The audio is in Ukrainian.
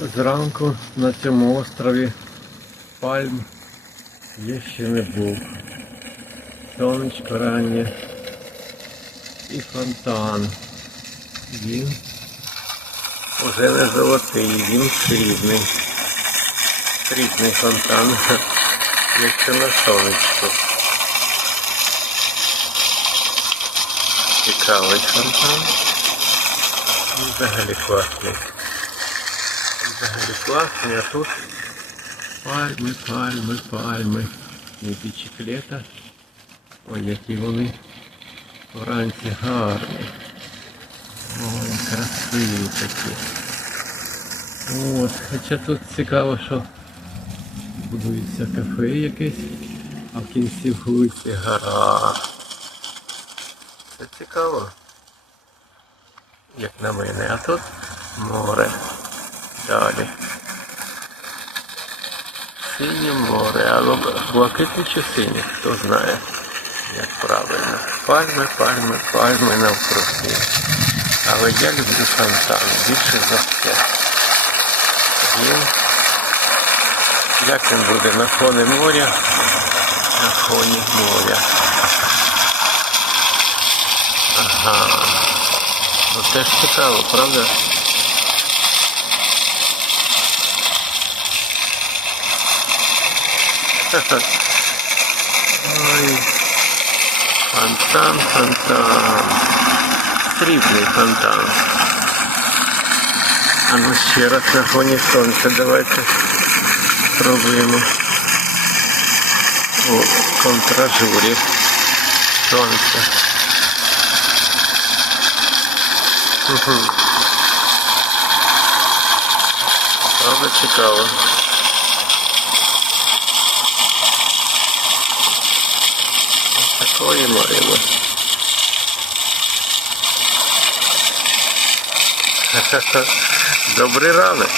Зранку на цьому острові Пальм я ще не був. Сонечко раннє і фонтан. Він уже не золотий, він срібний. Срібний фонтан, якщо на сонечку. Цікавий фонтан. Взагалі класний. Класний, а тут пальми, пальми, пальми. Мотоциклета. Ой, які вони вранці гарні. Ой, красиві такі. От, хоча тут цікаво, що будується кафе якесь, а в кінці вулиці гора. Це цікаво. Як на мене, а тут море. Далі. Синє море, або блакитне чи синє, хто знає, як правильно. Пальми, пальми, пальми навкруги. Але я люблю фонтан більше за все. Він, як він буде на фоні моря, на фоні моря. Ага. Ну теж цікаво, правда? Ой, фонтан, фонтан. Срібний фонтан. А ну ще раз на фоні сонця давайте спробуємо. У контражурі сонця. Угу. Правда цікаво. Такої маємо. Добрий ранок.